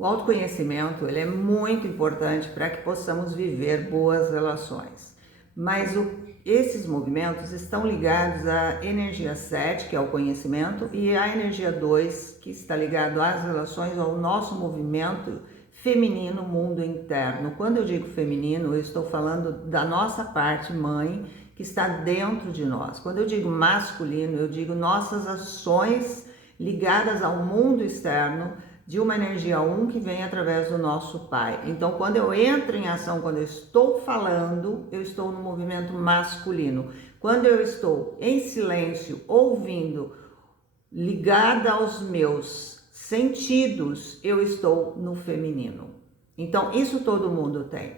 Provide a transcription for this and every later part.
O autoconhecimento ele é muito importante para que possamos viver boas relações, mas esses movimentos estão ligados à energia 7, que é o conhecimento, e à energia 2, que está ligado às relações, ao nosso movimento feminino, mundo interno. Quando eu digo feminino, eu estou falando da nossa parte mãe, que está dentro de nós. Quando eu digo masculino, eu digo nossas ações ligadas ao mundo externo, de uma energia 1 que vem através do nosso pai. Então, quando eu entro em ação, quando eu estou falando, eu estou no movimento masculino. Quando eu estou em silêncio, ouvindo, ligada aos meus sentidos, eu estou no feminino. Então, isso todo mundo tem.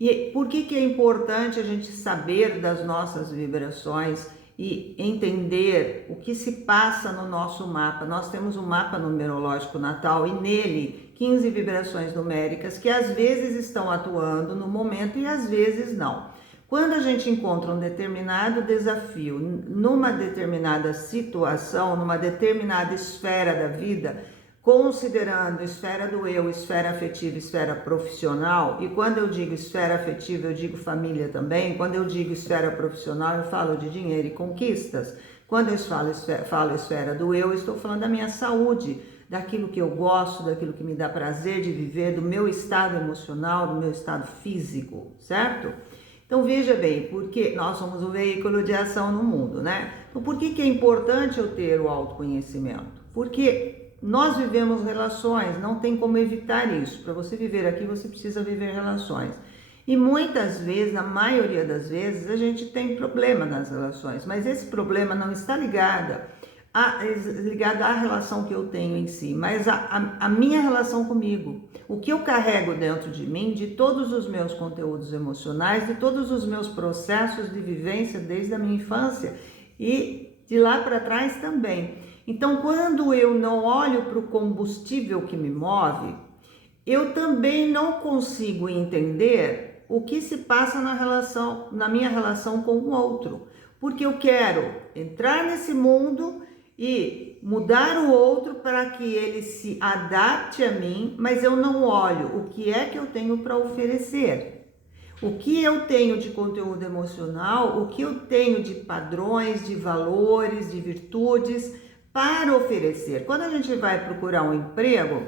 E por que é importante a gente saber das nossas vibrações e entender o que se passa no nosso mapa? Nós temos um mapa numerológico natal e nele 15 vibrações numéricas que às vezes estão atuando no momento e às vezes não. Quando a gente encontra um determinado desafio, numa determinada situação, numa determinada esfera da vida, considerando esfera do eu, esfera afetiva, esfera profissional, e quando eu digo esfera afetiva, eu digo família também, quando eu digo esfera profissional, eu falo de dinheiro e conquistas, quando eu falo esfera do eu estou falando da minha saúde, daquilo que eu gosto, daquilo que me dá prazer de viver, do meu estado emocional, do meu estado físico, certo? Então veja bem, porque nós somos o veículo de ação no mundo, né? Então por que é importante eu ter o autoconhecimento? Porque nós vivemos relações, não tem como evitar isso. Para você viver aqui, você precisa viver relações. E muitas vezes, a maioria das vezes, a gente tem problema nas relações, mas esse problema não está ligado à relação que eu tenho em si, mas a minha relação comigo. O que eu carrego dentro de mim, de todos os meus conteúdos emocionais, de todos os meus processos de vivência desde a minha infância e de lá para trás também. Então, quando eu não olho para o combustível que me move, eu também não consigo entender o que se passa na minha relação com o outro. Porque eu quero entrar nesse mundo e mudar o outro para que ele se adapte a mim, mas eu não olho o que é que eu tenho para oferecer. O que eu tenho de conteúdo emocional, o que eu tenho de padrões, de valores, de virtudes para oferecer. Quando a gente vai procurar um emprego,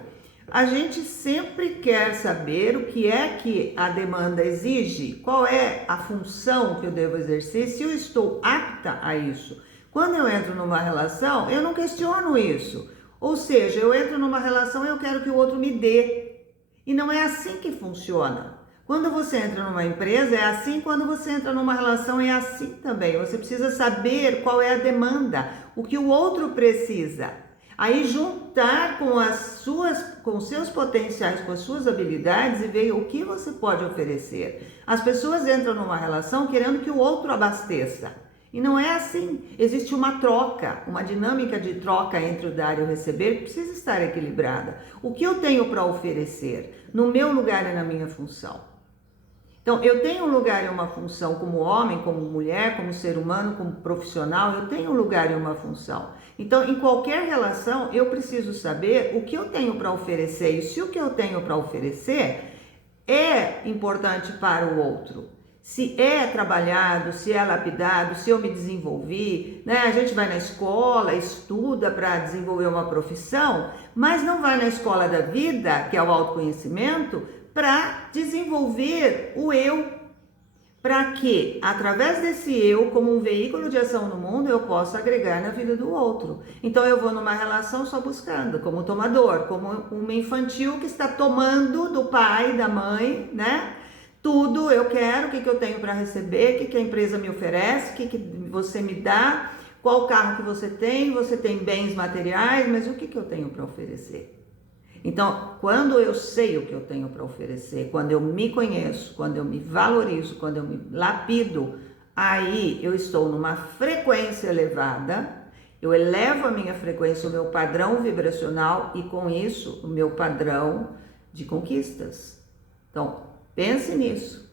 a gente sempre quer saber o que é que a demanda exige, qual é a função que eu devo exercer, se eu estou apta a isso. Quando eu entro numa relação, eu não questiono isso. Ou seja, eu entro numa relação e eu quero que o outro me dê. E não é assim que funciona. Quando você entra numa empresa é assim, quando você entra numa relação é assim também. Você precisa saber qual é a demanda, o que o outro precisa. Aí juntar com os seus potenciais, com as suas habilidades e ver o que você pode oferecer. As pessoas entram numa relação querendo que o outro abasteça. E não é assim. Existe uma troca, uma dinâmica de troca entre o dar e o receber que precisa estar equilibrada. O que eu tenho para oferecer no meu lugar e na minha função? Então, eu tenho um lugar e uma função como homem, como mulher, como ser humano, como profissional, eu tenho um lugar e uma função. Então, em qualquer relação, eu preciso saber o que eu tenho para oferecer e se o que eu tenho para oferecer é importante para o outro. Se é trabalhado, se é lapidado, se eu me desenvolvi, né? A gente vai na escola, estuda para desenvolver uma profissão, mas não vai na escola da vida, que é o autoconhecimento, para desenvolver o eu, para que, através desse eu, como um veículo de ação no mundo, eu possa agregar na vida do outro. Então eu vou numa relação só buscando, como tomador, como uma infantil que está tomando do pai, da mãe, né? Tudo eu quero, o que eu tenho para receber, o que a empresa me oferece, o que você me dá, qual carro que você tem bens materiais, mas o que eu tenho para oferecer? Então, quando eu sei o que eu tenho para oferecer, quando eu me conheço, quando eu me valorizo, quando eu me lapido, aí eu estou numa frequência elevada, eu elevo a minha frequência, o meu padrão vibracional e com isso o meu padrão de conquistas. Então, pense nisso.